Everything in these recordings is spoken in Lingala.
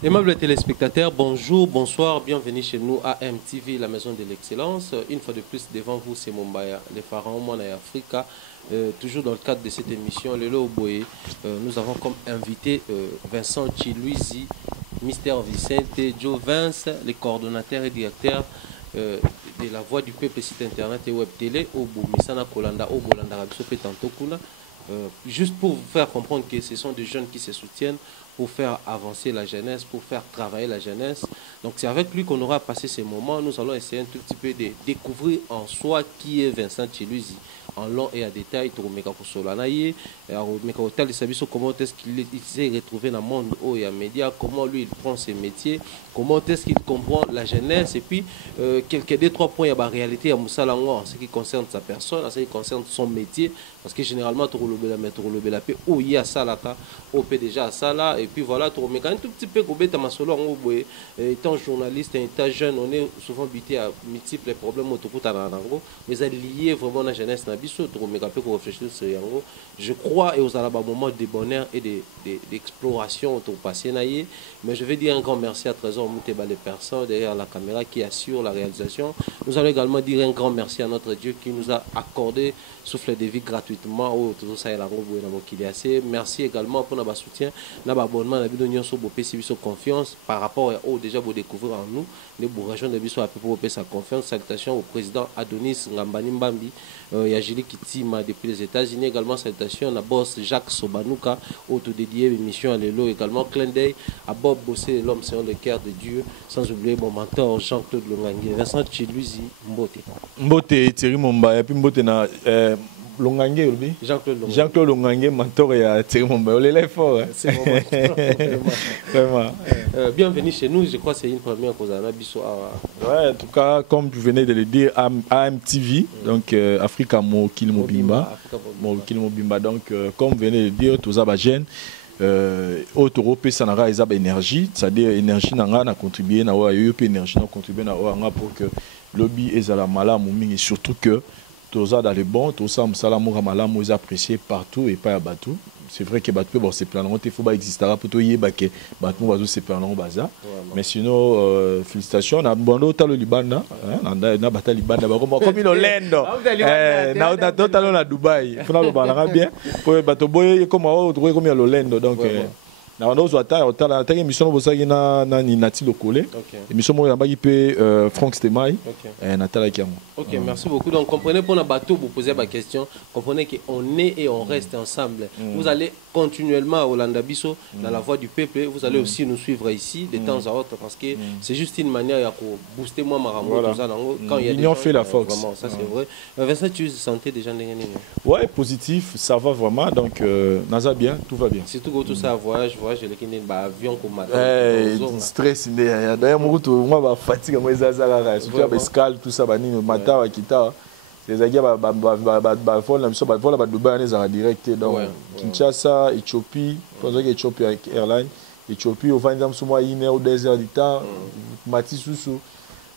Aimables téléspectateurs, bonjour, bonsoir, bienvenue chez nous à MTV, la maison de l'excellence. Une fois de plus, devant vous, c'est Mombaya, les pharaons Mwana et Africa. Toujours dans le cadre de cette émission, Lelo Oboye, nous avons comme invité Vincent Chiluizi, Mister Vicente, Joe Vince, les coordonnateurs et directeurs de la Voix du Peuple, site internet et web télé, Obo Misana Kolanda, Obo Landa Rabisope Tantokuna. Juste pour vous faire comprendre que ce sont des jeunes qui se soutiennent pour faire avancer la jeunesse, pour faire travailler la jeunesse. Donc c'est avec lui qu'on aura passé ces moments. Nous allons essayer un tout petit peu de découvrir en soi qui est Vincent Chiluizi, en long et en détail. Comment est-ce qu'il s'est retrouvé dans le monde où il y a médias, comment lui il prend ses métiers, comment est-ce qu'il comprend la jeunesse, et puis quelques deux, trois points, il y a la réalité à Moussa Lango en ce qui concerne sa personne, en ce qui concerne son métier, parce que généralement, tu as où il y a ça là, au déjà ça là, et puis voilà, tu remets quand même un tout petit peu, étant journaliste, étant jeune, on est souvent buté à multiples problèmes autour de mais ça lié vraiment à la jeunesse, je crois, et aux moments de bonheur et d'exploration autour du passé, mais je vais dire un grand merci à Trésor Mouteba, les personnes derrière la caméra qui assure la réalisation. Nous allons également dire un grand merci à notre Dieu qui nous a accordé souffle de vie gratuitement. Merci également pour notre soutien, notre abonnement, notre confiance par rapport à déjà vous découvrir en nous, les bourgeons de Bissau pour sa confiance. Salutations au président Adonis Ngambani Mbambi, Yajili Kitima depuis les États-Unis. Également salutations à boss Jacques Sobanouka, autodédié émission à l'élo. Également clin d'œil à Bob Bossé, l'homme selon le cœur de Dieu, sans oublier mon mentor Jean-Claude Longangue, Vincent Chiluizi, Mbote. Mbote, Thierry Momba, et puis Mbote na Longangue, Jean-Claude Longangue, mentor et Thierry Momba. On est fort. C'est mon vraiment. Bienvenue chez nous, je crois que c'est une première cause à Nabiso. Ouais, en tout cas, comme vous venez de le dire, AMTV, donc Africa Mokil Mobimba. Donc, comme vous venez de le dire, tous les jeunes. Autorope sanara ezab énergie, c'est-à-dire énergie nanga na contribuer na wa yo énergie na contribuer na wa pour que lobby ezala malamu mingi, surtout que toza dans les bons, tout ça musala mo malamu est apprécié partout et pas à batou. C'est vrai que batou bon c'est plan il faut pas existera pour to yeba que batou bazo c'est plan baza, mais sinon félicitations na bondo talo libanda na bata libanda ba comme il olendo na talo na Dubaï faut na ba bien pour bato boye comme autre comme il olendo donc na on doit attendre la émission bosaki na nati lokole émission mo yamba qui Franck Stemai Nathalie Kiamo. OK, merci beaucoup. Donc comprenez pour na bateau vous posez ma question, comprenez qu'on est et on reste ensemble. Vous allez continuellement à Hollanda Bisso dans la voix du peuple, vous allez aussi nous suivre ici de temps à autre parce que c'est juste une manière de booster moi Marambo quand il y a des fait la force. Vraiment, ça c'est vrai. Vincent, tu sentais déjà ouais, positif, ça va vraiment donc naza bien, tout va bien. Surtout que tout ça voyage je l'ai qu'il y a avion comme matin. Stress d'ailleurs moi ba fatigue moi zaza surtout ba escale tout ça ba ni matin wa kita les agia ba vol na biso ba vol ba Dubaï les ara direct donc Kinshasa, Éthiopie, pendant que Éthiopie Airlines, Éthiopie au 20e sous moi 1 heure ou 2 heures du temps Matisusu.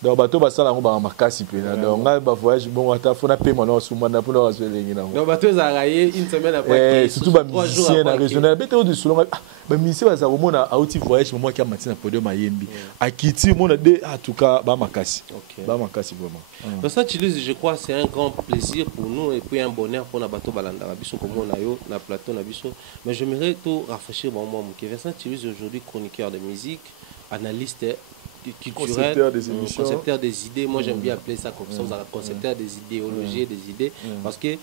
Donc bateau basala ngo ba makasi pena donc nga ba voyage bon ata fona paiement na sous manda pour la selengi na donc bateau zaraye une semaine après surtout ba musicien na régional beto de solo ba musicien ba za komona auti voyage moment qui a matina podium ayembi akiti mona de en tout cas ba makasi vraiment. Donc ça je crois c'est un grand plaisir pour nous et puis un bonheur pour na bateau balanda biso comme on a yo na plateau na biso, mais j'aimerais tout rafraîchir bon moi que Vincent Chiluizi aujourd'hui chroniqueur de musique, analyste culturel, concepteur des idées. Moi j'aime bien appeler ça comme ça, concepteur des idéologies, des idées, parce que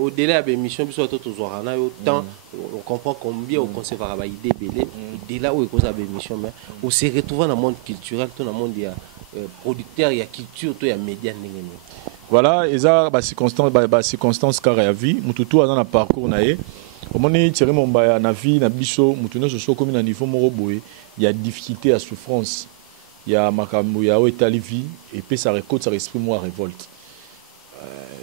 au-delà de l'émission, on comprend combien on conserve des idées belées, au-delà où il cause des émissions, mais on se retrouve dans le monde culturel, dans le monde il y a producteur, il y a culture, il y a médias. Voilà, et ça, circonstance car à vie, mututu dans le parcours naé. Au moment où Thierry Momba na vie na biso, mutuno so comme na niveau moroboé, il y a difficulté à souffrance. Il y a makambo ya etali vie et puis ça récolte ça exprime moi révolte,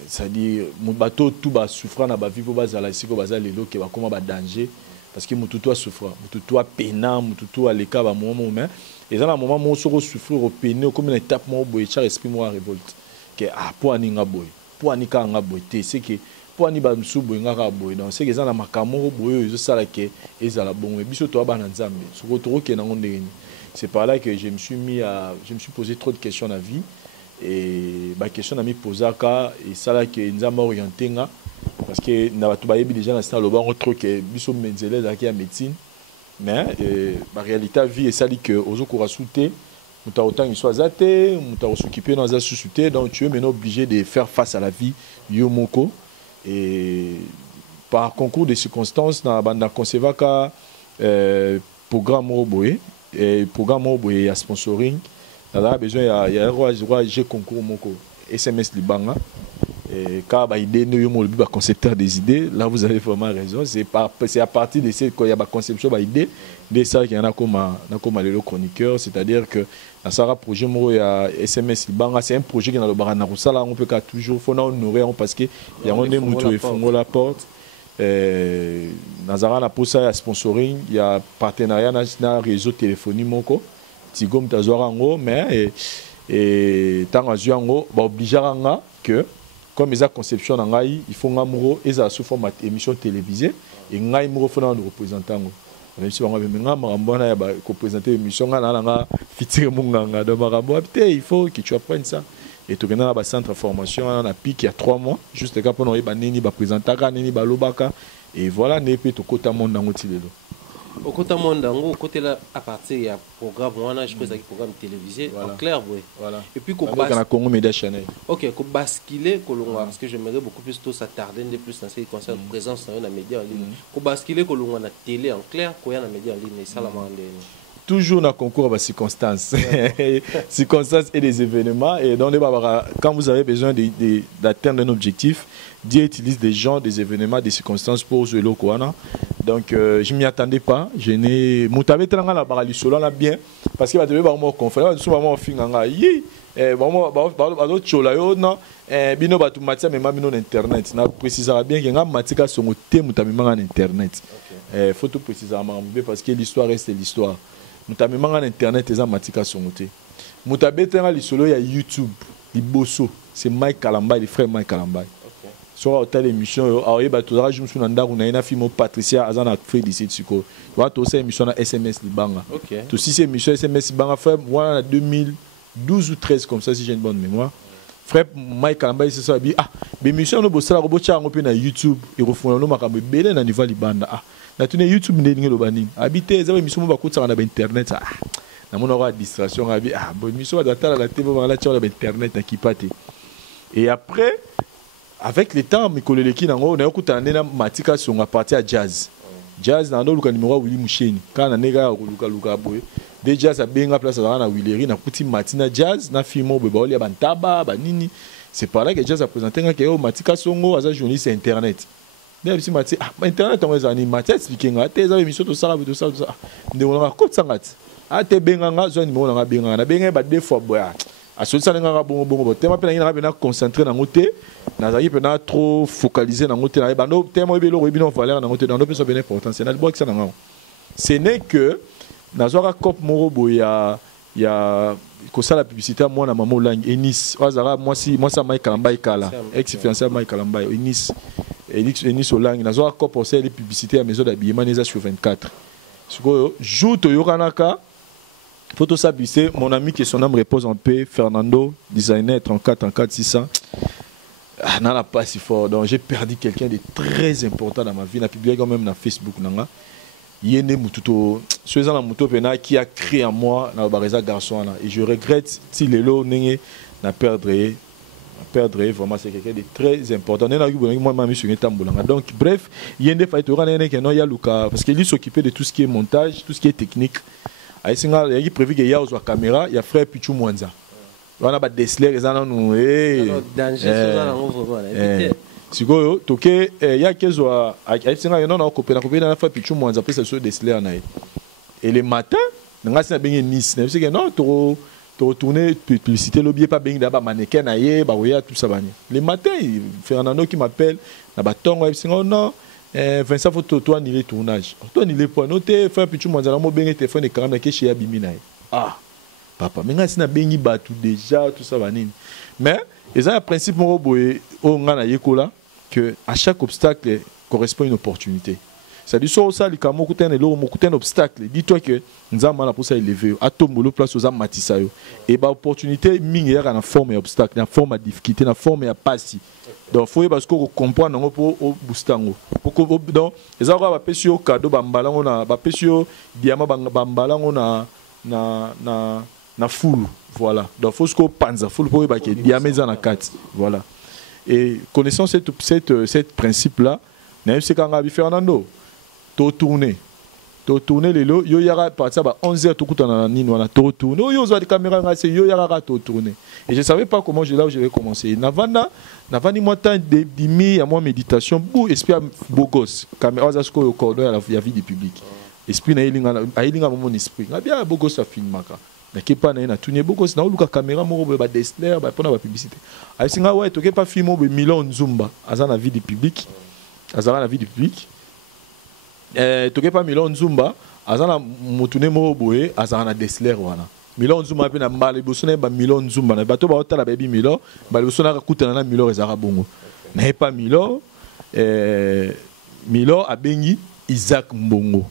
c'est-à-dire mon bateau tout ba souffrant na ba vivre bazala ici ko bazala lelo ke ba koma ba danger parce que mututu a souffrant mututu a peina mututu a leka ba moment mais et dans un moment mo so souffrir au peine comme une étape mo boy ça exprime moi révolte que pour aninga boy pour anika nga boy te c'est que pour ani ba msubo nga boy donc c'est que ça na makambo boy zo sala ke ezala bon et biso to ba na nzambe so ko to ke na ngondeni c'est par là que je me suis posé trop de questions dans la vie. Et ma question m'a posé et ça là que nous avons orienté parce que nous avons déjà dans ce temps autre que biso menzele dans la médecine. Mais la réalité de la vie est celle que aux autres souté nous autant ils soient athées, nous s'occuper dans la société, donc tu es maintenant obligé de faire face à la vie yomoko et par concours de circonstances dans la bande conserva programme Moboé et programme Moboé à sponsoring là besoin il y a un concours moko SMS Libanga. Et quand il y a un concepteur des idées, là vous avez vraiment raison. C'est à partir de ce qu'il y a une conception d'idées, de ça qu'il y en a comme le chroniqueur, c'est-à-dire que dans ce projet, il y a SMS Libanga, c'est un projet qui est dans le Baranaroussa, là on peut toujours honorer parce qu'il y a un qui font la porte. Dans la poste, il y a sponsoring, il y a partenariat dans le réseau téléphonique, Tigom Tazorango, mais tant que Zuango, obligé que comme ils ont conception en Haïti, il faut que ils aient sous format émission télévisée et ils ont fait un représentant. Même si on a représenté l'émission, il faut que tu apprennes ça. Et tu as un centre de formation, on a piqué il y a 3 mois, juste pour nous présenter, et voilà, nous avons tout le monde dans le monde. Au côté mondango, au côté là, à partir il y a programme, je pense qu'il y a programme télévisé, voilà. En clair, oui. Voilà. Et puis qu'on ok, qu'on basculer, parce que j'aimerais beaucoup plus s'attarder plus dans ce qui concerne la présence dans les médias en ligne. Qu'on basculer, qu'on a la télé en clair, qu'on a les médias en ligne, et ça la toujours dans le concours à circonstances. Circonstances et des événements. Et donc, quand vous avez besoin d'atteindre un objectif, Dieu utilise des gens, des événements, des circonstances pour ce lot. Donc, je ne m'y attendais pas. Je n'ai pas bien. Parce que je vais vous confondre. Je vais vous internet. Je préciserai bien que je suis en internet. Il faut tout préciser parce que l'histoire reste l'histoire. Nous avons en internet et matika songoté. Nous avons lisolo ya YouTube, liboso, c'est Mike Kalamba, les frères Mike Kalamba. Sur la émission, je me suis dit que film Patricia Azana fait d'ici Tsiko. Tu vois, tu sais émission SMS Libanga. Tu sais émission SMS Libanga frère, moi en 2012 ou 13 comme ça si j'ai une bonne mémoire. Frère Mike Kalamba c'est ça dit ah, l'émission no bossa robot cha ngopé na YouTube, et refont no makambe belé na niveau Libanda. Ah. Na tune YouTube ndenge lobani habité za émission ba kutsa na internet ah na mona wa distraction abi ah bon émission da tala la télé ba la tcha na internet na kipate et après avec le temps mi koleleki nango na okuta na matika son à partir à jazz na ndo luka numéro Willy Musheni kana nega luka boy de jazz a benga place na Willeri na kuti matina jazz na filmo be ba oli bantaba ba nini c'est par là que jazz a présenté que matika songo aza journaliste internet. Internet on les anime expliquer tes émissions tout ça de on a côté sangati a te benganga zo numéro na benganga na benga ba deux fois boya a so ça nga bongo tema pe na na concentrer na ngote na zaki pe na trop focaliser na ngote na ba no tema ebelo ko ebino valeur na ngote na no pe so bien important c'est na le box na nga ce n'est que na zo ka cop moro boya ya ko ça la publicité à moi na maman langue Enis wazara moi ça Mike Kalamba ikala ex fiancé Mike Kalamba Enis Enis Olang, nous avons composé les publicités à la maison d'habillement sur 24. Jour Toyoranaka, photo s'habiller, mon ami qui son nom repose en paix, Fernando, designer 34 600. Ah, non, pas si fort. Donc j'ai perdu quelqu'un de très important dans ma vie. J'ai publié quand même dans Facebook. Yene Mututo, ce la Muto Pena qui a créé en moi dans le garçon. Et je regrette si les lots n'a perdre vraiment c'est quelqu'un de très important. Donc bref, il y a des fêtes parce qu'il s'occupait de tout ce qui est montage, tout ce qui est technique. Il y a prévu qu'il y a une caméra, il y a frère Pichou Mwanza. On a des Dessler, ils en ont il y a quelque chose à faire Pichou Mwanza après ça sur Dessler. Et le matin, on a bien Nice. Non, tu retourner publicité l'objet pas bien d'abord mannequin aïe baouya tout ça bani le matin Fernando qui m'appelle na batongo non Vincent faut toi ni le tournage toi ni le point noter faire petit moi dans mon bien téléphone écran na chez Abimi na ah papa mais nga sina bengi batu déjà tout ça bani mais ils ont un principe mon boy au ngana yekola que à chaque obstacle correspond une opportunité ça dit so ça likamo kutene lo mo kutene obstacle dis-toi que nzamba na pour ça élever atombolo place aux amatisa yo et ba opportunité mingi ya na forme ya obstacle na forme ya difficulté na forme ya passi donc faut parce que comprendre ngo pour boostango pour donc ezaka ba pesi yo cadeau bambalango na ba pesi yo diamant bambalango na fulu voilà donc faut que panza fulu pour ba ke diamant za na kati voilà et connaissant cette principe là na c'est quand Gabi Fernando to tourner les lo yo yara partir ba 11h to kutana na nini wana to tourner yo zo de caméra ngase yo yara to tourner et je savais pas comment je vais commencer navani moi temps de dimi à moi méditation pour esprit beau gosse caméra za sko cordon ya la vie du public esprit na ilinga mon esprit na bien beau gosse a filmaka na kepa na tourner beau gosse na luka caméra mo ba desler ba pona ba publicité ai singa ouais to ke pas filmo be Milon Nzumba azana na vie du public azana na vie du public toke pas Milon Nzumba azana mutune mo boye azana desler wana Milon Nzumba pe na mbala bosone ba Milon Nzumba na bato ba otala baby Milon ba bosona ka kutana na Milon ezaka bongo na pas Milon Milon abengi Isaac Mbongo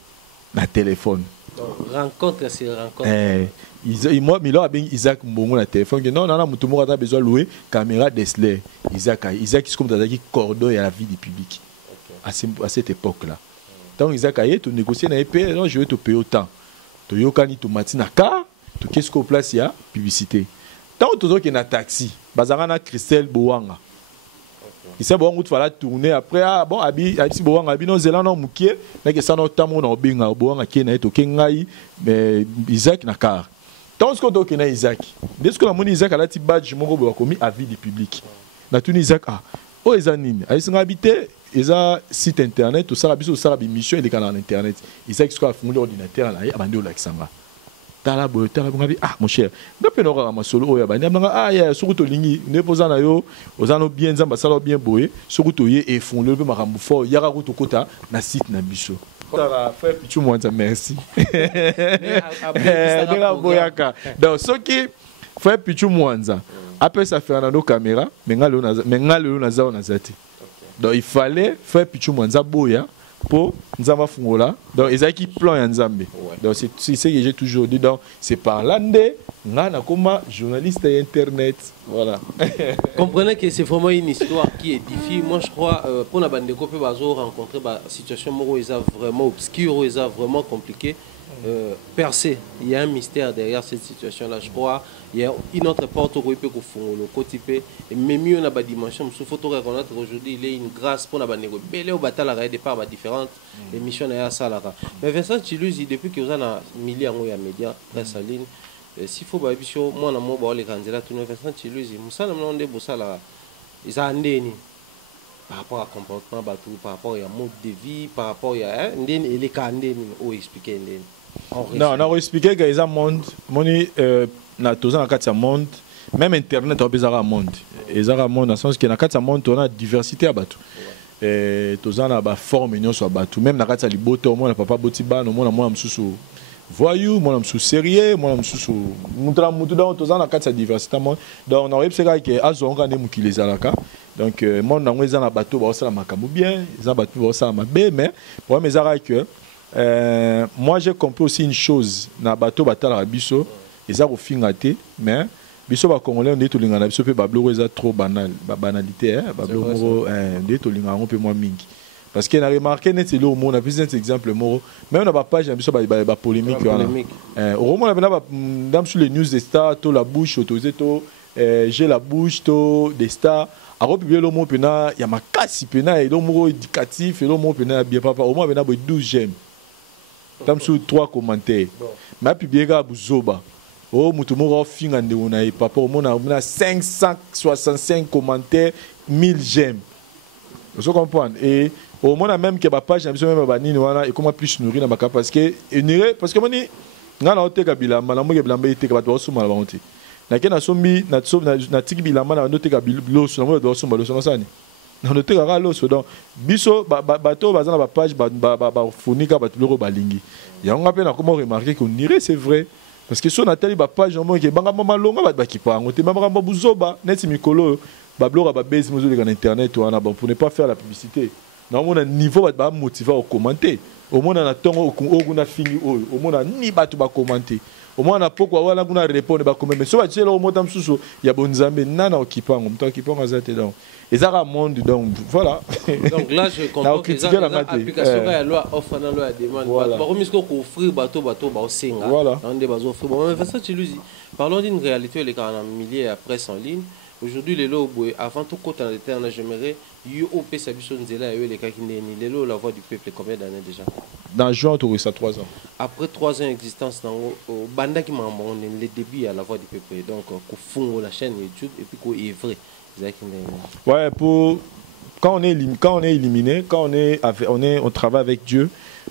na téléphone rencontre moi Milon abengi Isaac Mbongo na téléphone que non mutu mo ata besoin louer caméra desler Isaac c'est comme tazaki cordon ya la vie du public à cette époque là. Donc Isaac Aye, tu négocies na EP, non je vais te payer autant. Tu yokani tu matina car, tu qu'est-ce qu'on place ya publicité. Tant tu que na taxi, bazarana Christelle Boanga. Christelle Boanga tu vas tourner après bon abi Boanga abi non zela non mukie, na que ça non tamo na obinga Boanga qui na to kengai mais Isaac na car. Tant ce que na Isaac. Dès que la moni Isaac a la ti badge moko bo komi avis du public. Na tu Isaac oh ezanini, ai singa habité eza site internet tout ça la biso ça la mission il est dans internet il sait que ce a fondé ordinateur là abandi olaxanga tala bongabi mon cher ngape no ka masolo oya bani amanga ya sukuto lingi ne poza na yo ozano bien nzamba sala bien boye sukuto ye et fondé le makambu fort yaka kuto kota na site na biso tala frère Pichu Mwanza merci donc ce qui frère Pichu Mwanza après ça Fernando caméra menga le na zati. Donc il fallait faire Pichu Mwanza boya pour Nzamba Fungola. Donc ils ont qui plan ya Nzambe. Donc c'est ce que j'ai toujours dit. Donc c'est par l'ande ngana comme journaliste internet. Voilà. Comprenez que c'est vraiment une histoire qui édifie. Moi je crois pour la bande de copie bazo rencontrer ba situation moro ils vraiment obscure, ils vraiment compliqué. Percé, il y a un mystère derrière cette situation-là. Je crois il y a une autre porte au côté le côté et même mieux on a pas dimension. Sous photo reconnaître aujourd'hui il est une grâce pour la bande de belle au bataille la départ différentes émissions à ça là. Mais Vincent Chiluzi depuis que vous avez milliers de médias presse en ligne s'il faut bah bicho moi na moi bah les candidats tout Vincent Chiluzi musa na mnonde bossa là ils a ndeni par rapport à comportement bateau par rapport à mode de vie par rapport à ndeni et les candidats ou expliquer ndeni. Non, on a expliqué qu'il y a un monde, na toza na kati ya monde, même internet on peut un monde. Et ça un monde dans le sens que na kati ya monde on a diversité à bateau. Et toza na ba forme union sur bateau, même na kati ya liboto on a papa botiba, on a moi msusu voyou, moi msusu sérieux, moi msusu mutra mutu dans toza na kati ya diversité monde. Donc on a expliqué que azonga ne mukile zalaka. Donc monde na ngwe za na bateau ba osala makambu bien, za bateau ba osala mabe mais pour mes ara que moi j'ai compris aussi une chose na bateau batala biso eza ko fingate mais biso ba congolais on dit to lingana biso pe bablo eza trop banalité bablo dit to lingana on peut moins mingi parce que na remarqué net c'est le mot on a plus un exemple moro même na ba page biso ba polémique au moment là dans sur les news des stars to la bouche autorisé to j'ai la bouche to des stars a republié le mot pena ya makasi pena et le mot éducatif et le mot pena bien papa au moins pena 12 j'aime. Tam sur 3 commentaires. Ma publié à Bouzoba. Oh, mutumoro fingande on a papa au moins on a 565 commentaires, 1000 j'aime. Vous comprenez et au moins même que ma page même banini wana et comment plus nourrir na baka parce que parce que moni ngana oteka bilamba na moke bilamba eteka bato osuma la bonté. Na kena sombi na tiki bilamba na oteka biloso na moke osuma loso na sani. Na oteka ka loso donc biso bato bazana ba page ba fonika bato loro balingi. Ya on appelle na comment remarquer qu'on irait c'est vrai parce que sur Nathalie ba page mo ke banga mama longa ba kipa ngote mama buzoba neti mikolo ba blora ba base mo sur internet wana bon pour ne pas faire la publicité. on a un niveau qui va motiver à commenter. Au moins, on a temps on a fini, au moins, on a ni battu à commenter. Au moins, on a pourquoi on a répondre à commenter. Mais si on a au moins, il y a bon zambe, nana qui parle, qui parle à zate donc. Et ça monde donc voilà. Donc là, je comprends que l'application de la loi offre dans la demande. Voilà. Par contre, qu'on offrir bateau au Sénat. Voilà. On des bateaux offrir. Bon, mais ça, tu lui dis. Parlons d'une réalité, les gars, on a milliers de presse en ligne. Aujourd'hui, les lots, avant tout côté en éternel, j'aimerais UOP Sabiso Nzela et les Kakindeni. Les lots, la voix du peuple, combien d'années déjà? Dans juin, tu ça 3 ans. Après 3 ans d'existence, au Banda qui m'a abandonné les débuts à la voix du peuple. Donc, qu'on fonde la chaîne YouTube et puis qu'on est vrai. Ouais, pour quand on est éliminé, quand on travaille avec Dieu,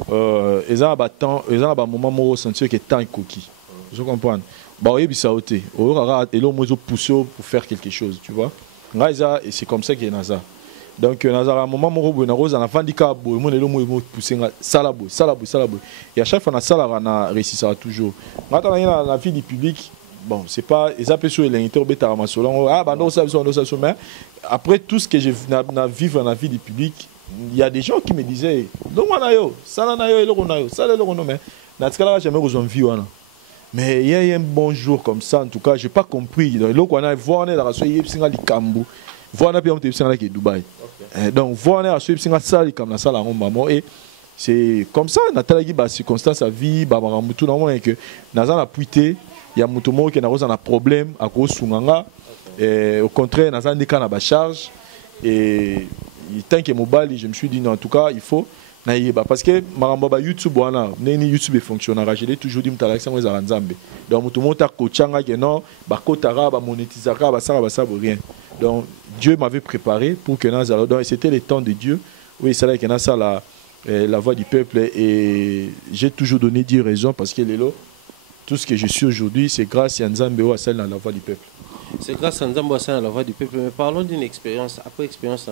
ils ont un moment où on sent que temps est coquille. Je comprends. Bah oui, ça a été. Et là, on poussé pour faire quelque chose, tu vois. Et c'est comme ça qu'il y a Naza. Donc, Naza, à un moment où on a rose, on a vendu câble, on a poussé salabo. Et à chaque fois, on a réussi ça toujours. Maintenant, dans la vie du public. Bon, c'est pas. Ils appellent sur l'interrobé Taramasolon. Ah, bah non, ça, mais après tout ce que j'ai vécu dans la vie du public, il y a des gens qui me disaient non, ça, mais dans ce cas-là, jamais besoin de vivre. Mais il y a un bon jour comme ça, en tout cas, je n'ai pas compris. Donc, on a vu dans la soirée, il y a Kambu. Voir puis on est Dubaï. Donc, voir dans la soirée, il y a ça, comme la salle à Rombamo. Et c'est comme ça, Nathalie, bah, circonstance à vie, bah, tout le monde, que Nazan a puité. Il y a un qui a un problème à cause de Sunganga. Au contraire, il y a une charge. Et tant que mobile, je me suis dit, non, en tout cas, il faut. Parce que YouTube, YouTube fonctionne. Je l'ai toujours dit, je suis donc, tout le monde a coaché, non, rien. Donc, Dieu m'avait préparé pour que donc c'était le temps de Dieu. Oui, c'est là qu'il y a ça, la voix du peuple. Et j'ai toujours donné Dieu raison parce que les lots. Tout ce que je suis aujourd'hui, c'est grâce à Nzambe Ouassel dans la voix du peuple. C'est grâce à Nzambe Ouassel dans la voix du peuple. Mais parlons d'une expérience. Après expérience,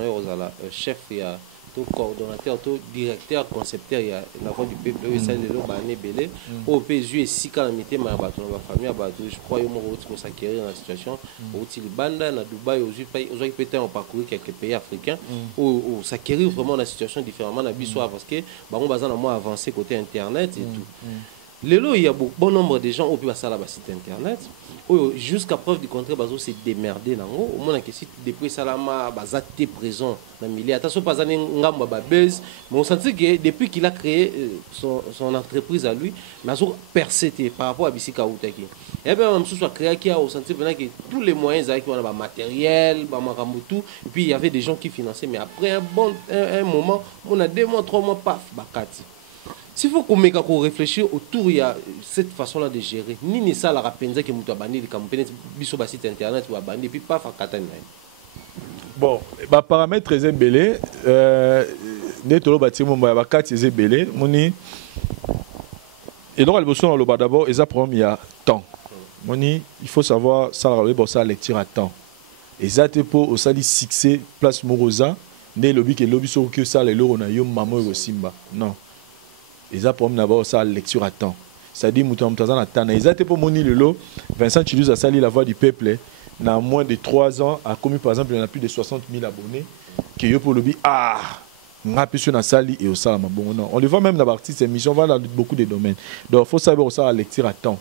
chef, il y a tout coordonnateur, tout directeur, concepteur, il y a la voix du peuple. Il y a le Bané Belé. Au PSU et 6 calamité, ma famille, je crois qu'il y a un s'acquérir dans la situation. Au Tilbanda, à Dubaï, aux pays ont parcouru quelques pays africains. Où s'acquérir vraiment dans la situation différemment. Parce que, on va moins avancer côté Internet et tout. Lélo, il y a bon nombre de gens qui ont passé sur site internet. Jusqu'à preuve du contraire, ils s'est démerdé. Au moins, depuis Salama, ils étaient présents dans le milieu. Attention, pas mais on sentit que depuis qu'il a créé son entreprise à lui, il a percé par rapport à Bissika Outaki. Et bien, même si on a créé qu'il a senti que tous les moyens, il y a matériel, et puis il y avait des gens qui finançaient. Mais après un moment, on a 2 mois, 3 mois, paf, bakati. S'il faut qu'on réfléchisse autour de cette façon-là de gérer, ni ça la rapenza que nous avons banni, comme biso ba site internet ou banni, puis pas faire katana. Bon, bah paramètre très belé, netolo bâtiment ba bakati très belé, moni. Et donc elle besoin le bas d'abord, et ça problème il y a temps. Moni, il faut savoir ça la ça lecture à temps. Et ça te pour au sali succès place Morosa, né lobby que lobby sur que ça les loro na yo mamo et simba. Non. Et ça pour d'abord ça lecture à temps. C'est-à-dire mouton tazan à temps. Et ça te pour moni le lot, Vincent Chiluz a sali la voix du peuple. Dans moins de 3 ans, a commis par exemple, il y en a plus de 60 000 abonnés. Qui yo pour lobby on a pu sur la salle et au salama bon non. On le voit même dans l'artiste émission, on va dans beaucoup de domaines. Donc il faut savoir ça la lecture à temps.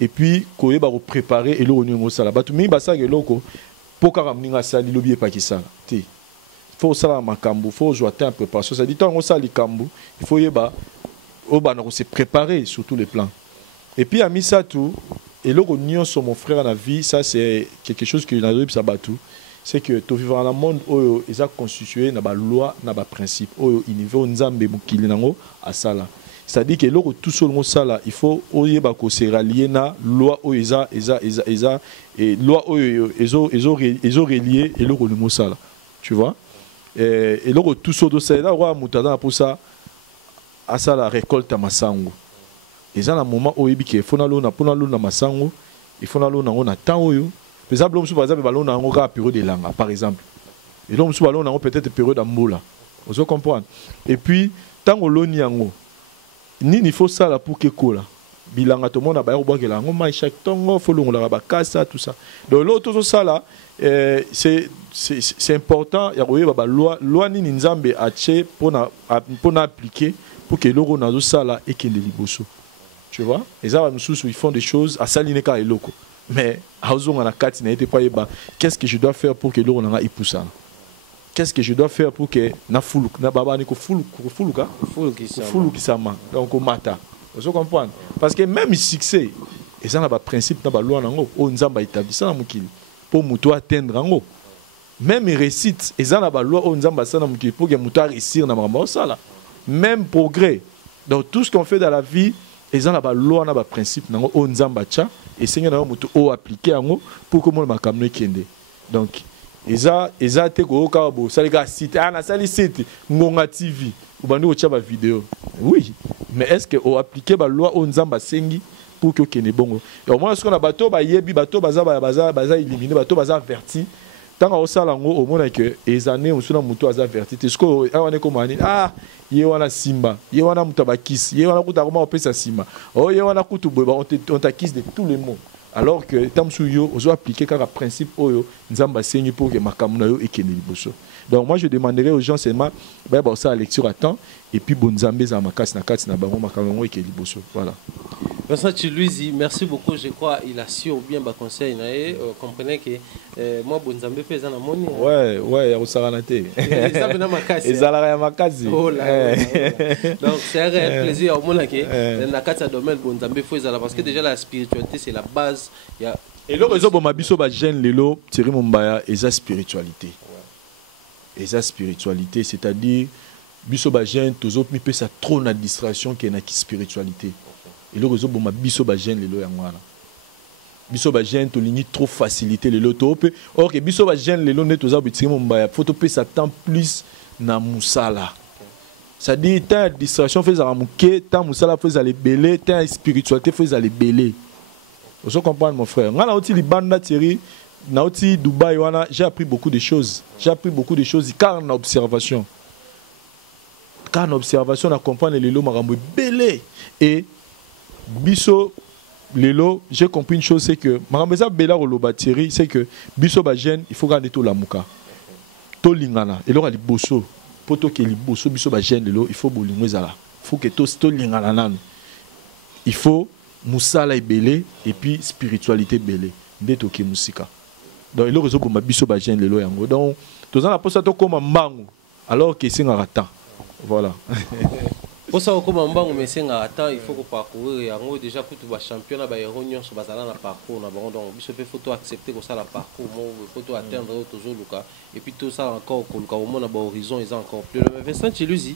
Et puis qu'on va préparer et le au sala. Bah tout mais bah ça que loko pour ramener la salle lobby pas qui ça. Il faut ça makambo, faut jouer un peu préparation. Ça dit tant on sali kambo, il faut se préparer sur tous les plans. Et puis à mis ça tout et le union sur mon frère dans la vie, ça c'est quelque chose que n'a pas ça batou. C'est que tu vivre dans le monde où ils ont constitué na ba loi, na ba principe, où il niveau nzambe mukili nango asala. C'est-à-dire que loko tout seul mo sala, il faut oyeba ko se rallier na loi où ils et loi où ils ont relié et loko mo sala. Tu vois? Et loko tout seul do ça là roi mutada pour ça à ça la récolte à masango. Et ça, à un moment où il faut na masango, il faut na temps où par exemple, par exemple, on a un période de langue, par exemple. Et là, on a peut-être une période d'amboula. Vous comprenez? Et puis, tant que l'on y a il faut ça là pour que quoi là. bilanga tout le monde a ba boire la ngoma chaque tongo folongo la bakasa tout ça donc l'autre tout ça là c'est important ya koyeba ba loi ni nzambe ache pour appliquer pour que l'euro na zo sala et que les liboso tu vois les gens ils font des choses à saline ka eloko mais auzonga na kati na été pas yeba qu'est-ce que je dois faire pour que l'euro na ipusa qu'est-ce que je dois faire pour que na fulu na baba ni ko fulu qui sama donc au mata vous comprenez parce que même succès ils ont un principe na ba loi nango o nzamba établissant na mukili pour muto atteindre ngo même réussite ils ont la loi o nzamba sana mukili pour que muto réussir na mama sala même progrès donc tout ce qu'on fait dans la vie ils ont la loi na ba principe nango o nzamba cha et seigneur na muto o appliquer ngo pour que mo makamno kende donc eza te ko ka bo salika site na sali site ngonga TV ou bandi ko tchaba vidéo oui mais est-ce que o appliquer ba loi o nzamba sengi pour que kene bongo et au moins ce qu'on a bateau ba yebi bateau baza éliminer bateau baza averti tant au sala ngo au moins que les années on suna muto aza averti est-ce que awane ko mani ye wana simba ye wana mutabakis ye wana kuta koma opesa simba oh ye wana kutu boba on t'accuse de tous les mots alors que tamsuyo ozo appliquer car principe oyo nzamba sengi pour que makamuna yo ekene liboso donc moi je demanderais aux gens seulement ba ça lecture à temps et puis bon nzambe za makasi na kati na bango makamuna ekene liboso voilà. Vincent Chiluizi, merci beaucoup. Je crois il a su bien bas conseil. Comprenez que moi Bonzambe fait ça na moni. Ouais, au Saranate. Et Zalara Makasi. Oh là. Donc c'est un réel plaisir au monde que na kati domaine Bonzambe fait ça parce que déjà la spiritualité c'est la base. Et le réseau bon mabiso ba jeune lelo Thierry Mumbaya et sa spiritualité. Et sa spiritualité, c'est-à-dire biso ba jeune tozo mi peut ça trop na distraction qui na spiritualité. Et le réseau bon ma biso ba jeune lelo yangwana biso ba jeune to lini trop facilité lelo to pe or que biso ba jeune lelo ne toza bitiri mombaya photo pe ça temps plus na musala ça dit ta distraction fait za muke ta musala fait za les belé ta spiritualité fait za les belé vous comprenez mon frère ngala oti libanda Thierry na oti Dubaï wana j'ai appris beaucoup de choses car na observation na comprendre lelo makambo belé et biso lelo j'ai compris une chose c'est que marambeza bela roloba Thierry c'est que biso ba jeune il faut garder tout la muka to lingana et lora liboso poto ke liboso biso ba jeune lelo il faut bolingwezala faut que to lingana nanu il faut musala ibele et puis spiritualité belé ndeto ke musika donc il réseau pour ma biso ba jeune lelo yango donc tozana posa to koma mbangu alors que c'est ngata voilà. Pour ça, comme on mais c'est il faut que parcourir. En gros, déjà, pour tout championnat, il y a réunion sur bazar na parcours. Donc, il faut accepter que ça la parcours, il faut atteindre toujours le cas. Et puis tout ça encore, au moins, à horizon, ils ont encore plus. Mais Vincent Chiluizi,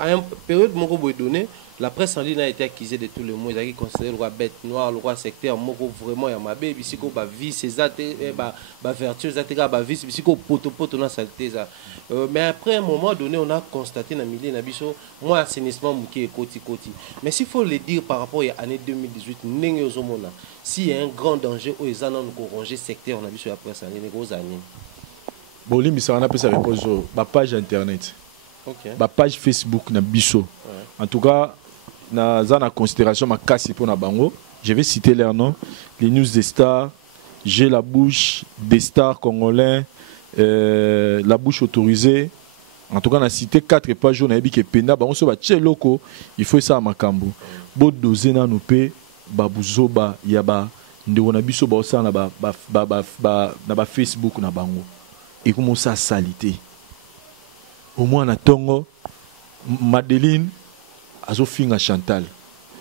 à une période, mon gros donné, la presse en ligne a été accusée de tous les mots. Ils ont considéré le roi bête noire, le roi sectaire, mon gros vraiment, il y a ma bébé, ici, bah vie, c'est athées, bah vertu, bah vie, ici, poto, na saleté. Mais après, à un moment donné, on a constaté dans le milieu, moi, assainissement, Koti. Mais s'il faut le dire par rapport à l'année 2018, s'il y a un grand danger où ils ont rongé secteur, on a vu sur la presse en ligne, les grosses années. Bon, ça on a pu savoir ma page internet, ma page Facebook, na biso. En tout cas, na zana considération ma casse pour na bango. Je vais citer leurs noms, les news des stars, j'ai la bouche des stars congolais, la bouche autorisée. En tout cas, on a cité 4 pages, on a dit que Penda, on se bat chez loco, il faut ça à Makambo. Bon dozen na nous pe, babuzoba yaba, nde on a biso ba ça na ba Facebook na bango. Et comment ça salité. Au moins na tongo Madeleine azo finga Chantal.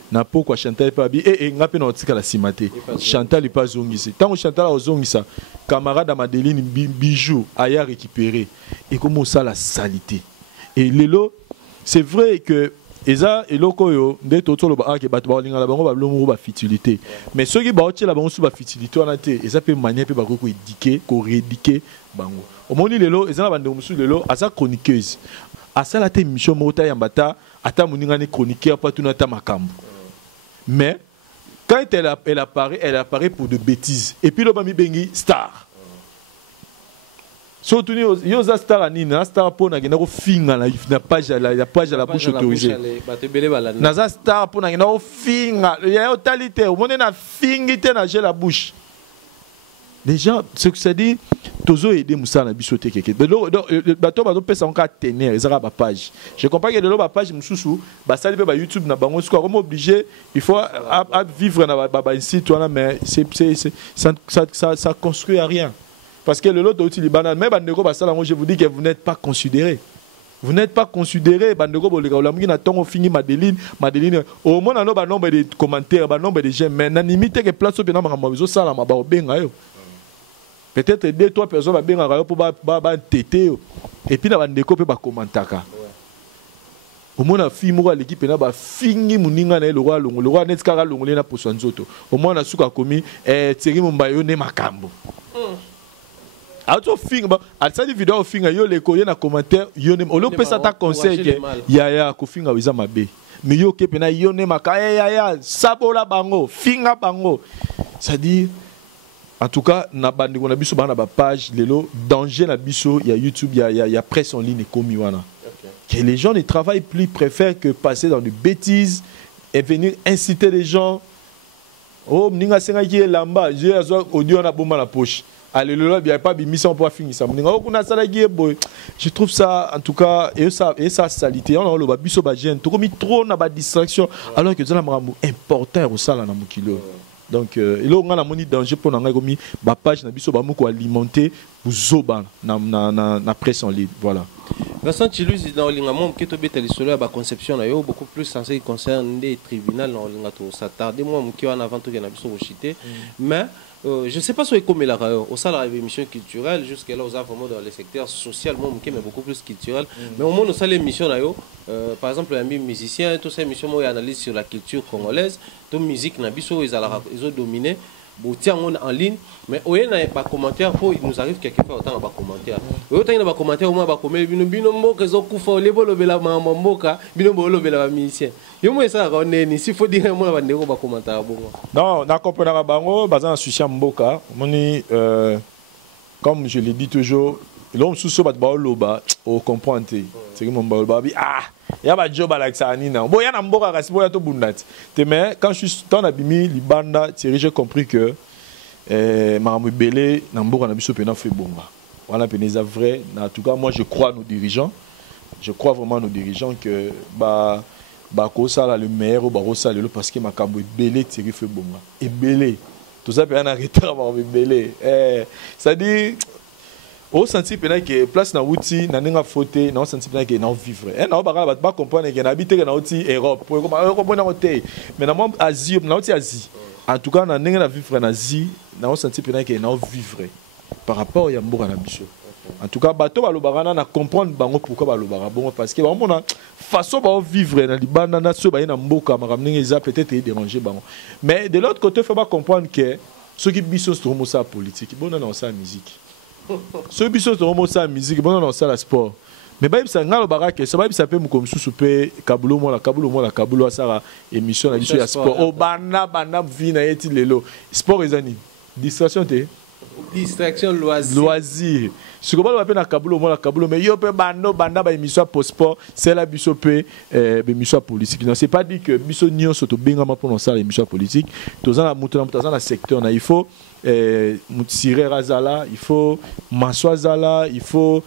Na pourquoi Chantal pas bi ngape na otika la simate. Chantal est pas zongisi. Tant que Chantal a zongisa, camarade à Madeleine bijou aya récupéré. Et comment ça la salité. Et lelo c'est vrai que eza eloko yo nde totolo ba ke bato ba linga la bango ba blomo ba futilité. Mais ceux qui ba otela bango sous ba futilité on a té eza pe manier pe ba ko éduquer, ko rééduquer bango. Au moni lelo eza na bande musu lelo asa chroniqueuse. Asa la té mission mota yambata ata moninga ne chroniqueur pas tout na ta makambo. Mais quand elle apparaît pour de bêtises. Et puis le Bami Bengi, star. surtout yo za star anini na star po na ngena ko finga na page à la bouche autorisée na za star po na ngena ko finga ya totalité au monde na fingité na j'ai la bouche. Les gens, ce que ça dit, tozo aider Moussa na bisoté quelque. Le bateau bateau peut s'encore tenir, ils aura ba page. Je comprends que de l'eau ba page Moussou, ba ça ba YouTube na bango score comme obligé, il faut à vivre na ba site là mais ça construit à rien. Parce que le lot de les bananes même bandeko ba ça là je vous dis que vous n'êtes pas considérés. Vous n'êtes pas considéré bandeko boleka la mungina tongo fini Madeline au moins na ba nombre de commentaires, ba nombre de j'aime mais na limite que place bien na makambo ça là ma ba obenga yo. Peut-être 2-3 personnes vont bien pour téter et puis na bandeko pe ba commentaka. Au moins na fille mo l'équipe na ba fingi muninga na le roi netkara longole na poso nzoto. Au moins na suka komi Thierry Mumbayo ne makambo. Auto finga ba alsa di vidéo finga yo le koye na commentaire yo ne o lo pesa ta conseil que ya ko finga wiza mabe. Mais yo ke pena yo ne makaya ya sabola bango finga bango. Ça dit en tout cas, na bandi on a biso ba na ba page lelo danger na biso il y a YouTube il y a presse en ligne comme wana. Que les gens ne travaillent plus, préfèrent que passer dans des bêtises et venir inciter les gens. Oh, mninga senga ki lamba, j'ai azo audio na bomba la poche. Allez là, il y a pas bimisa on peut finir ça. Mninga o kuna sala ki boy. Je trouve ça en tout cas et ça salité on a le biso ba jeune, tout comme trop na ba distraction alors que ça na makambo important au sala na mukilo. Donc il y a un danger pour nous ba page na biso ba moko alimenter buzoba na presse en ligne voilà. Vincent Chiluzi dans l'ingamo qui to beta lisolo ba conception na yo beaucoup plus en ce qui concerne les tribunaux dans l'ingato s'attarder moi qui en avant tout na biso chité mais je ne sais pas si comme la au salaire émission culturelle jusqu'à là aux vraiment dans le secteur social mais beaucoup plus culturel mais au moins nous ça l'émission là par exemple un musicien tout ça émission moi analyse sur la culture congolaise toute musique na biso ils ont dominé tiens on en ligne mais au y a pas commentaire pour il nous arrive quelquefois autant pas commentaire autant il y a pas commentaire au moins pas comme bino mboka zo kufa le bolo bela mboka bino bolo bela musicien yo moi ça on est ni s'il faut dire moi ba ndeko ba commentaire bon non na comprendre bango bazan souci mboka moni comme je l'ai dit toujours l'homme sous bat ba loba au comprendre c'est que mon ba ah ya ba job avec ça nina bon ya na mboka kasi boya to bundati te mais quand je suis dans abimi libanda Thierry j'ai compris que maramou belé na mboka na biso pena fait bonga voilà peneza vrai en tout cas moi je crois nos dirigeants je crois vraiment nos dirigeants que ba ko sala le meilleur au baro sala le parce que makambo belé Thierry fait bonga et belé tout ça peut en arrêter maramou belé ça dit au senti que place na outil na ninga faute na senti que na vivre na ba ba comprendre que na habiter na outil Europe pour comprendre côté mais na mon Asie na outil Asie en tout cas na ninga na vivre na Asie na senti que na vivre par rapport ya mboka na biso en tout cas bato ba lobana na comprendre bango pourquoi ba lobara bon parce que bango na façon ba vivre na libanda na so ba na mboka makamninga eza peut-être déranger bango mais de l'autre côté faut pas comprendre que ceux qui biso sont ça politique bon na ça musique. Ceux qui sont la musique, bon, on a le sport. Mais bah, ça n'a pas que ça va s'appeler comme sous-souper, Kabulo, ça émission la sport. Oh, bana, vina, et lelo. Sport et zani. Distraction, distraction, loisir. Ce qu'on va appeler Kabulo, mais yo pe banda, émission pour sport, c'est la bisopé, émission politique. Non, c'est pas dit que biso nyon soto bengama pour lancer l'émission politique. Tous en la secteur, il faut. Moutsire Azala, il faut Massoua Azala, il faut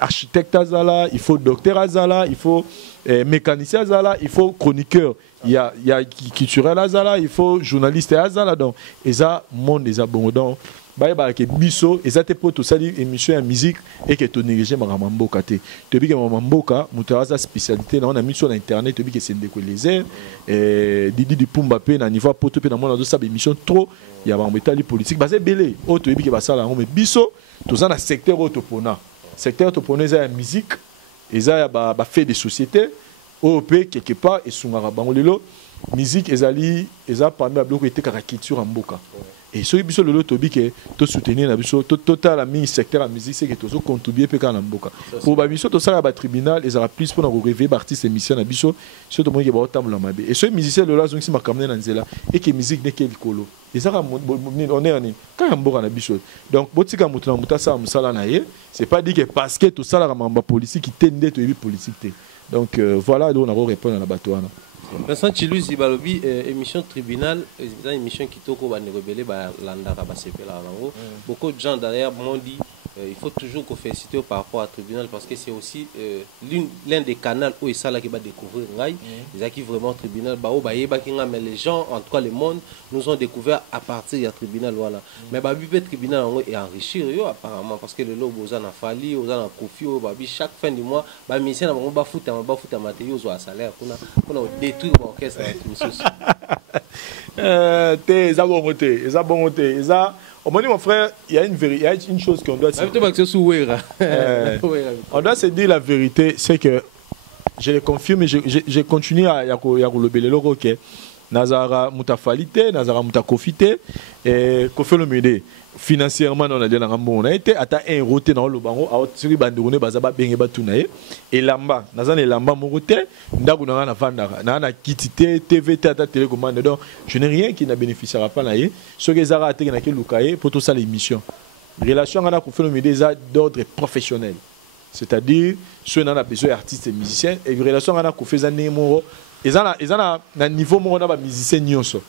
architecte Azala, il faut docteur Azala, il faut mécanicien Azala, il faut chroniqueur, il y a culturel Azala, il faut journaliste Azala. Donc, et ça, monde des abondants. Que biso et ça te pour tout ça émission en musique et que ton négligé maramamboka te te bi que maramamboka mutaza spécialité on a mis sur internet te bi que c'est les airs Didi di Pumba pe na niveau poto pe na mona do ça émission trop il y a un politique basé belé o te bi que basala mais biso tout ça na secteur autopona ça musique et ça ba fait des sociétés OP quelque part et sungara bangolelo musique ezali eza parmi ba biloko etekaka culture en mboka. Et ce qui est le tobi que to soutenir na biso total la mi secteur la musique c'est que to contribuer pe kana mboka. Pour ba biso to sala ba tribunal ezara plus pour na réveiller artiste émission na biso surtout mo ke ba otamula mabe. Et ce musicien le lazong si makamne na nzela et que musique ne ke likolo. Ezara on est ani ka mboka na biso. Donc botika mutu na muta sa musala na ye, c'est pas dit que parce que to sala mamba politique qui tende to yebi politique te. Donc voilà donc on a répondre na bato wana. Vincent Chilou Zibalobi, émission tribunal, une émission qui toko ba rebelle ba landara ba sepela nango. Beaucoup de gens derrière m'ont dit il faut toujours qu'on félicite par rapport à tribunal parce que c'est aussi l'un des canaux où ça là qui va découvrir ngai. Ils qui vraiment tribunal ba o ba yeba ki nga mais les gens en tout cas le monde nous ont découvert à partir du tribunal voilà. Mais ba bi tribunal nango est enrichir yo apparemment parce que le lobo za na fali, oza na kofi o ba bi chaque fin du mois ba mission na ba futa matériaux zo à salaire kuna détruire l'orchestre avec une sauce. Au moment mon frère, il y a une chose qu'on doit se on doit se dire la vérité, c'est que je le confirme, je continue à le ok. Nazara Moutafalité, Nazara Moutakofité, et Kofelomide. Financièrement, on a été à un roté dans le bango, à Otsiri Bandoune, Bazaba Bengeba Tunae, et Lamba, Nazan et Lamba Moroté, Ndaguna Vandara, Nana Kitite, TV, Tata, Télécommande. Donc, je n'ai rien qui ne bénéficiera pas. Ce que Zara a été Lukaye pour tout ça l'émission. Relation à Kofelomide d'ordre professionnel. C'est-à-dire, ceux qui ont besoin d'artistes et musiciens, et relation à Kofelomide, ils ont un niveau de musicien nyonso.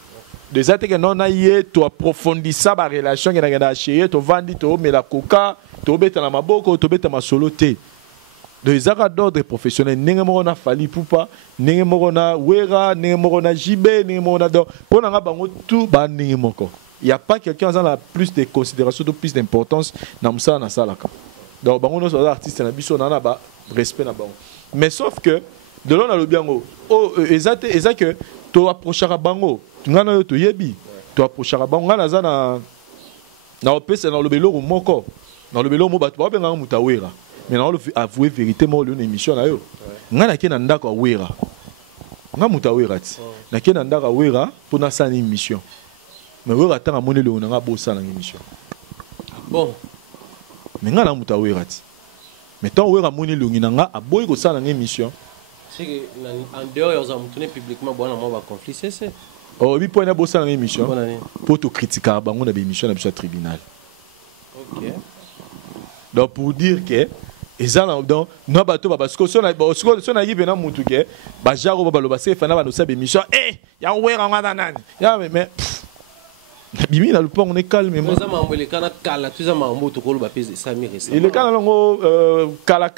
Des actes que non aïe, tu approfondis ça la relation que tu as acheté, tu vendis, tu mets la coca, tu mets la maboko, tu mets ma soloté. Des actes d'ordre professionnel, n'engo na fali poupa, n'engo na wera, n'engo na jibé, n'engo na do. Pour n'enga bango tout ba n'engo ko. Il y a pas quelqu'un qui a plus de considération, plus d'importance dans ça na salaka. Donc bango nos artistes na biso na ba respect na bango. Mais sauf que de l'on a le bien oh exact que tu approcheras bango ngana to yebi tu approcheras bango ngana za na opesa na le belo moko na le belo mo bato ba benga mutawera mais na avouer vérité mo le émission na yo ngana ke na ndako wera nga mutawera ti na ke na ndako wera pour na sa émission mais wera tanga moni le nga bossa na émission bon mais ngana mutawera ti mais tant wera moni le nga aboyi ko sa na émission. En dehors, ils ont tourné publiquement, bon, on va conflit, c'est. Oh, oui, pour une bonne année émission. Pour te critiquer, on a une émission dans le tribunal. Ok. Donc, pour dire que, et ça, donc, nous avons parce que si on a eu un moutou que, bah, j'ai robé le bassin, il faut nous émission. Eh, il y a un oué en madanan. Mais. Bimi na lupa on est calme mais moi ça m'a envoyé kana kala tu ça m'a envoyé to kolo ba pèse ça mi récemment. Il est kana longo kala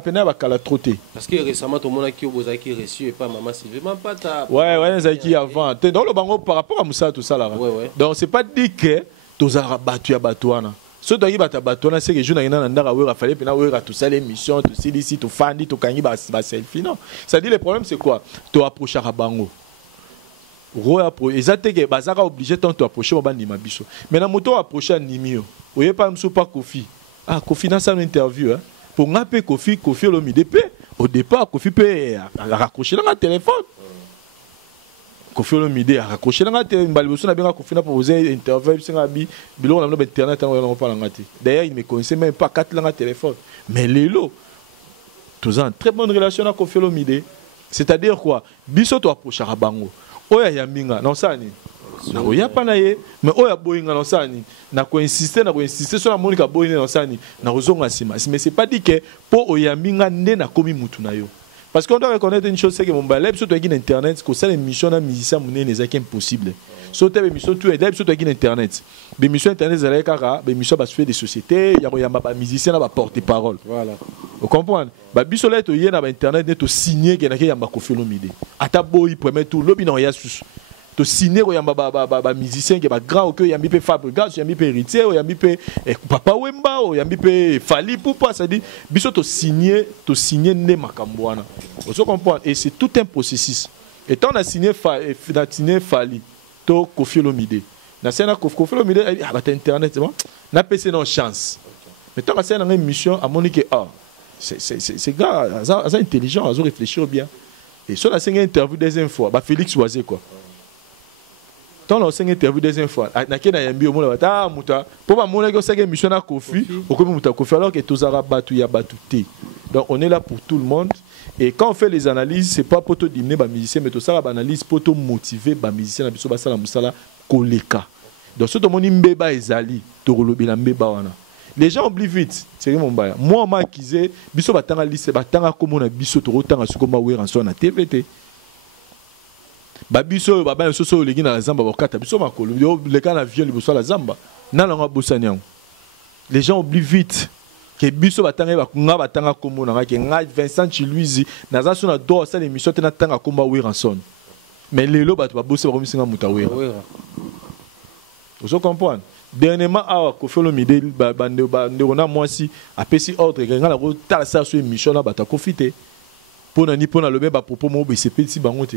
pena ba kala trotter. Parce que récemment tout le monde a qui oboza qui reçu et pas maman Sylvie même pas ta. Ouais ça qui avant. Dans le bango par rapport à Moussa tout ça là. Ouais. Donc c'est pas dit que tous a battu à Batouana. Ce qui est battu c'est que je n'ai pas ndara wera fallait pena wera tout ça l'émission tout ici tout fandi tout kangi ba selfie non. Ça dit le problème c'est quoi? Tu approcher à bango. Exactement, bazaka obligé tant approcher ma biso. Mais na moto approcher Nimio. Oye pas mso pas Kofi. Ah Kofi dans une interview hein. Pour ngaper Kofi le MIDP. Au départ Kofi peut raccrocher dans le téléphone. Kofi le MIDP a raccroché dans le téléphone. Balboso na bien Kofi na poser interview singa bi biloko na internet on parle ngati. D'ailleurs il me connaissait même pas 4 langues téléphone. Mais lelo tous en très bonne relation avec Kofi le MIDP. C'est-à-dire quoi? Biso to approcher à bango. Oya yaminga na osani na oya pa na ye mais oya boyinga na osani na ko insister sur la monika boyinga na osani na ozonga sima mais c'est pas dit que pour oya minga nde na komi mutu na yo parce qu'on doit reconnaître une chose c'est que mon baleb surtout avec internet que ça l'émission na musicien mouné les est impossible surtout émission tout est surtout avec internet l'émission internet ça kaka l'émission va se faire des sociétés ya ko yamba ba musicien na ba porter parole voilà vous comprenez ba bisolet to yena ba internet net to signer que na ke yamba ko Felomide ata boy premier tout lobi na ya sus to signer ko yamba ba musicien que ba grand que yambi pe Fabregas yambi pe héritier yambi pe papa Wemba yambi pe Fali Poupa ça dit biso to signer ne makambwana vous comprenez et c'est tout un processus et tant on a signé Fali to Kofi Olomide na sena Kofi Olomide ah ba internet c'est bon na PC non chance mais tant que c'est une émission à Monique ah c'est gars ça intelligent à réfléchir bien Et sur la cinquième interview deuxième fois, bah Félix Oisé quoi. Tant la cinquième interview deuxième fois, na kena yambi au monde ah muta pour ba mona que ça mission na Kofi, au comme muta Kofi alors que tous arabatu ya batuté. Donc on est là pour tout le monde et quand on fait les analyses, c'est pas pour te dîner ba musicien mais tout ça ba analyse pour te motiver ba musicien na biso ba sala musala koleka. Donc ce monde mbeba ezali to kolobela mbeba wana. Les gens oublient vite, c'est mon bail. Moi, on m'a accusé, biso batanga lycée, batanga comme on a biso to rotanga su comme on a na TVT. Ba biso ba ba so legi na zamba bakata biso makolo. Le cas na viol biso la zamba. Na longa bosanyang. Les gens oublient vite que biso batanga ba batanga comme on a que Vincent Chiluizi na za so na do ça l'émission tena tanga comme on ranson. Mais les lo ba bosse ba komisinga mutawera. Vous comprenez? Dernièrement, à Kofi Olomide, on moi si a pesi ordre que ngala ko tala sa sur émission là bata profiter pour nani pour na le ba propos mo BCP si bangote.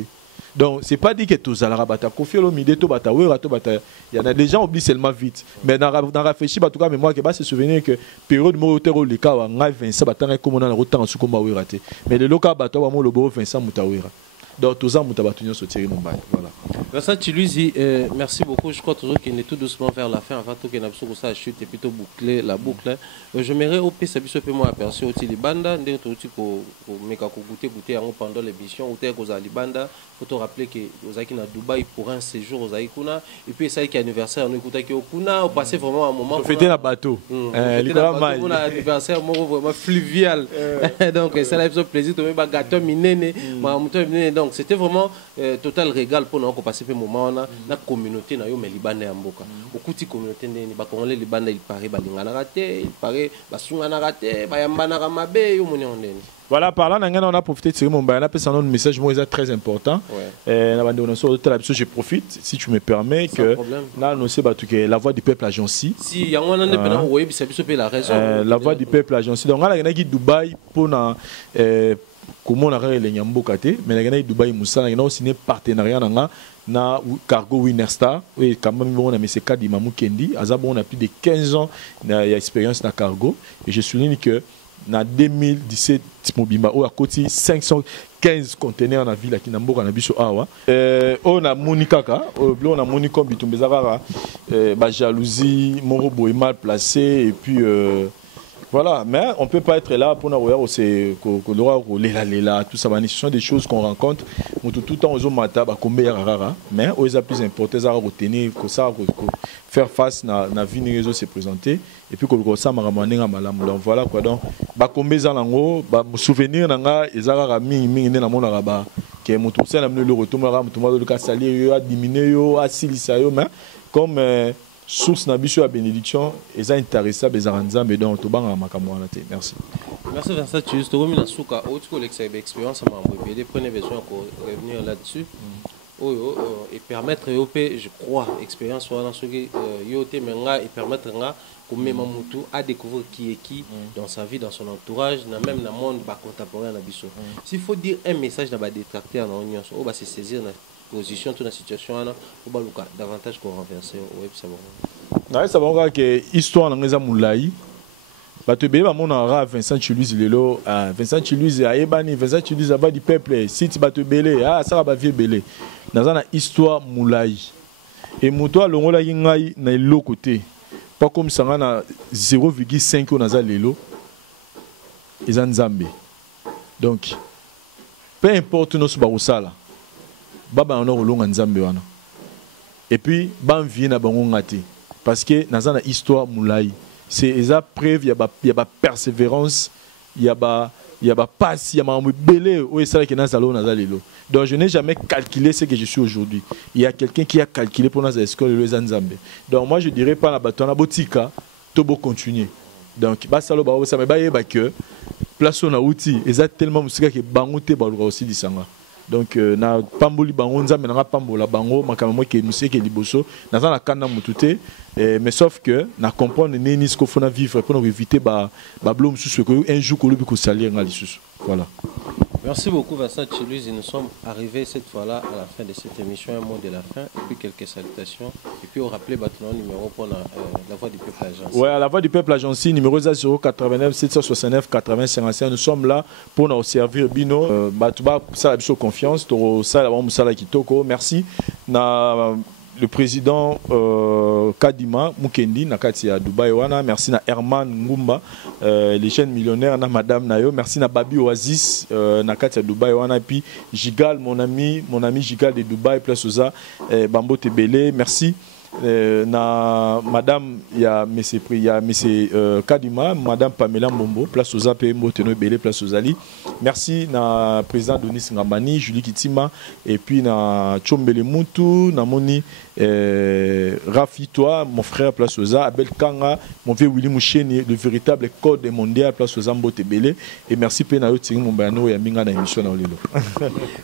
Donc c'est pas dit que tous ala bata Kofi Olomide to bata wera to bata il y en a des gens oublient seulement vite mais dans réfléchir en tout cas mais moi que ba se souvenir que période mo hôtel le cas ngai Vincent batanga comme on a autant sur comme wera te mais le local bata wa mo le bo Vincent Mutawera. Donc tous ans Mutabatunyo se tirer mon bail voilà. Vincent Chiluizi, merci beaucoup. Je crois toujours qu'il est tout doucement vers la fin. Avant tout, qu'il y a une ça chute et plutôt boucler la boucle. J'aimerais au PC un moi aperçu au Tilibanda, dès que tu goûter pendant l'émission, ou tel qu'aux Alibanda, faut te rappeler que aux Aïkina à Dubaï pour un séjour aux Aïkuna, et puis ça qui est anniversaire, on écoute qui au Kuna, on passait vraiment un moment. On fêtait la bateau. On anniversaire vraiment fluvial. Donc ça a fait plaisir de me gâteau minéné, donc c'était vraiment total régal pour nous passer un moment na communauté na yo mais Libanais en boka. Beaucoup de communauté ni ba Congolais Libanais il paraît ba lingana raté, il paraît ba sungana raté, ba yambana ramabe yo moni ondeni. Voilà, par là, on a profité de ce moment. On a fait un message très important. Je profite, si tu me permets, que là, nous savons que la voix du peuple agency. Si, il y a la raison. La voix du peuple agency. Donc, on a Dubaï pour comment on a réglé les Nyambokate, mais on a Dubaï Moussa, on a aussi un partenariat na Cargo Winnerstar. Et quand même, on a mis ce cas d'Imamou Kendi. On a plus de 15 ans d'expérience dans Cargo. Et je souligne que en 2017, Mobimba, on a coté 515 conteneurs dans la ville qui n'amboka na biso awa. On a Monika, on a Monika Bitumbezara, jalousie, mon robot est mal placé et puis voilà. Mais on peut pas être là pour nous voir c'est tout ça. Ce sont des choses qu'on rencontre. Tout le temps aux mata, mais aux a plus important, ça retenir que ça faire face na vie réseau se présenter et puis que ça m'a ramené à malam. Donc voilà quoi donc combien zango me souvenir nanga ezara mingi na mona raba que mutu ça na le retour na mutu ma le cas salier yo a diminuer yo a silisa yo mais comme source na biso à bénédiction eza intéressant bezara nzambe donc to banga makamwa na te. Merci. Merci Vincent tu juste remis na souka autre expérience à m'envoyer des prenez besoin pour revenir là-dessus. Et permettre je crois expérience soit dans ce qui yoté menga et permettre nga comme Mamutu à découvrir qui est qui dans sa vie dans son entourage dans même dans le monde contemporain na biso. S'il faut dire un message dans ba détracteur na union on va se saisir na position toute la situation là pour ba luka davantage qu'on renverser web ça bon. Ça va que histoire na ngeza mulai bato be ba mona ra Vincent Chiluizi lelo Vincent Chiluizi a ebani Vincent Chiluizi aba du peuple site bato belé ça va vie belé dans une histoire moulai et muto alongola ngai na lo côté pas comme ça na 0,5 on a lelo ils en Zambie donc peu importe nos barusala baba on a olonga Nzambe wana et puis ban vie na bango ngati parce que dans une histoire moulai c'est eza preuve il y a persévérance il y a passe il y a belé ou ça qui dans salon na lelo. Donc je n'ai jamais calculé ce que je suis aujourd'hui. Il y a quelqu'un qui a calculé pour notre école de Nzambe. Donc moi je dirais pas la bâton la botika to bo continuer. Donc ba salo ba ça me ba yeba que place on a outil et ça tellement musika que bangote ba aussi disanga. Donc na pamboli bango Nzambe na pambola bango makamamo ke musika ke liboso na za na kana mutute mais sauf que na comprendre neni ce qu'il faut vivre pour éviter ba blom sous que un jour ko lobi ko salir nga lisusu. Voilà. Merci beaucoup Vincent Tchiluzi. Nous sommes arrivés cette fois-là à la fin de cette émission, un mot de la fin, et puis quelques salutations. Et puis on rappelait maintenant le numéro pour la Voix du Peuple Agence. Oui, à la Voix du Peuple Agence, numéro 089 769 80 55. Nous sommes là pour nous servir Bino. Ça a confiance. Merci. Le président Kadima Mukendi Nakati à Dubaï wana, merci na Herman Ngumba les jeunes millionnaires na madame Nayo, merci na Babi Oasis Nakati à Dubaï wana, puis Gigal mon ami Gigal de Dubaï place Oza Bambo Tebele, merci na madame ya monsieur Kadima, madame Pamela Mombo place Oza pe Moteno Bele place Ozali, merci na président Denis Ngambani, Julie Kitima, et puis na Chombele Mutu na Moni Rafi, toi, mon frère place Oza, Abel Kanga, mon vieux Willy Moucheni, le véritable code mondial place Oza Mbote Bele, et merci Penayo Tsing Mombano et Aminga na émission na Olelo.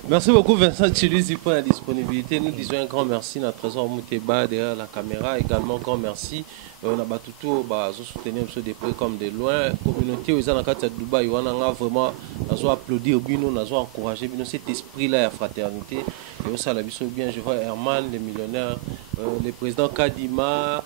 Merci beaucoup Vincent Tchiluzi pour la disponibilité. Nous disons un grand merci à Trésor Mouteba derrière la caméra, également un grand merci. On a battu tout, soutenir des près comme de loin. Communauté aux Anakats à Dubaï, on a vraiment applaudi au Bino, on a encouragé cet esprit-là à fraternité. Et aussi à la vision bien, je vois Herman, les millionnaires, le président Kadima,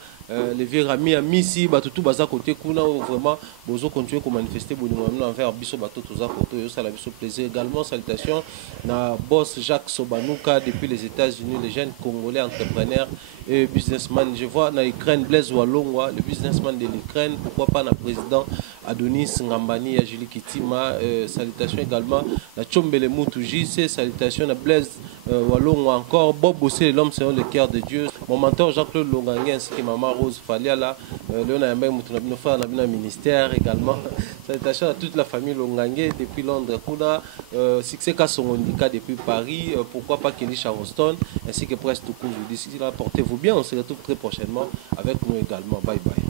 les vieux amis à Missi, tout baza côté Kuna, vraiment, bozo continuer à manifester envers Bisso Bato Toza Koto, et aussi à la vision plaisir également. Salutations à boss Jacques Sobanouka depuis les États-Unis, les jeunes Congolais entrepreneurs et businessmen. Je vois dans l'Ukraine Blaise Walongwa, le businessman de l'Ukraine, pourquoi pas le président Adonis Ngambani et Julie Kitima. Salutations également à Chombele Moutuji, salutations à Blaise Walongwa encore, Bob Bossé, l'homme selon le cœur de Dieu. Mon mentor Jean-Claude Longangue ainsi que maman Rose Faliala, le ministère également. Salutations à toute la famille Longangue depuis Londres, Succès Kassongondika depuis Paris, pourquoi pas Kelly Charleston, ainsi que Presse Toukou. D'ici là, portez-vous bien, on se retrouve très prochainement avec nous également. Bye bye.